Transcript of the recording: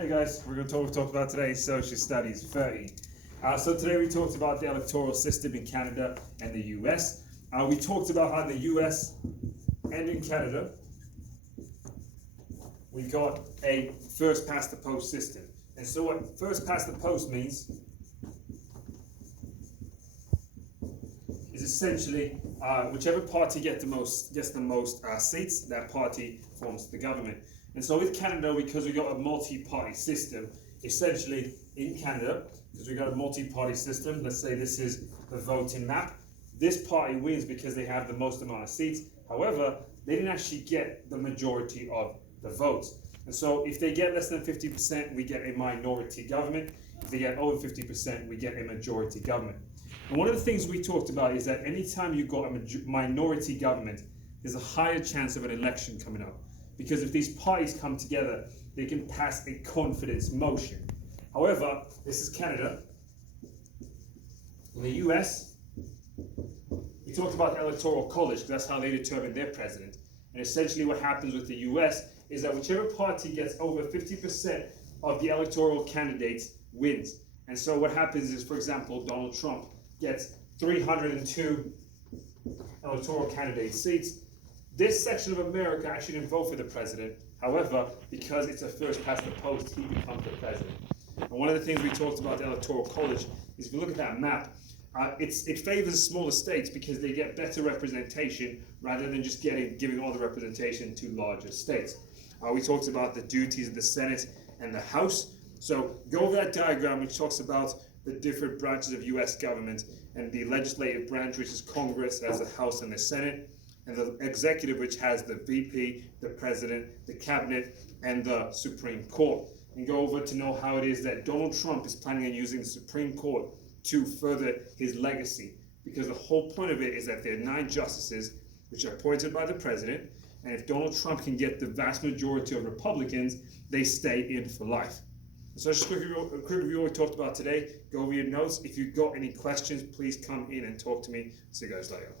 Hey guys, we're going to talk about today's Social Studies 30. So today we talked about the electoral system in Canada and the US. We talked about how in the US and in Canada we got a first past the post system. And so what first past the post means is essentially whichever party gets the most seats, that party forms the government. And so with Canada, because we got a multi-party system, essentially in Canada, because we got a multi-party system, let's say this is the voting map, this party wins because they have the most amount of seats. However, they didn't actually get the majority of the votes. And so if they get less than 50%, we get a minority government. If they get over 50%, we get a majority government. And one of the things we talked about is that anytime you've got a minority government, there's a higher chance of an election coming up. Because if these parties come together, they can pass a confidence motion. However, this is Canada. In the US, we talked about the Electoral College, because that's how they determine their president. And essentially what happens with the US is that whichever party gets over 50% of the electoral candidates wins. And so what happens is, for example, Donald Trump gets 302 electoral candidate seats. This section of America actually didn't vote for the president. However, because it's a first past the post, he becomes the president. And one of the things we talked about the Electoral College is if you look at that map, it favors smaller states because they get better representation rather than just giving all the representation to larger states. We talked about the duties of the Senate and the House. So go over that diagram which talks about the different branches of US government and the legislative branch, which is Congress, as the House and the Senate, and the executive, which has the VP, the president, the cabinet, and the Supreme Court. And go over to know how it is that Donald Trump is planning on using the Supreme Court to further his legacy. Because the whole point of it is that there are 9 justices which are appointed by the president, and if Donald Trump can get the vast majority of Republicans, they stay in for life. So just a quick review of what we talked about today. Go over your notes. If you've got any questions, please come in and talk to me. See you guys later.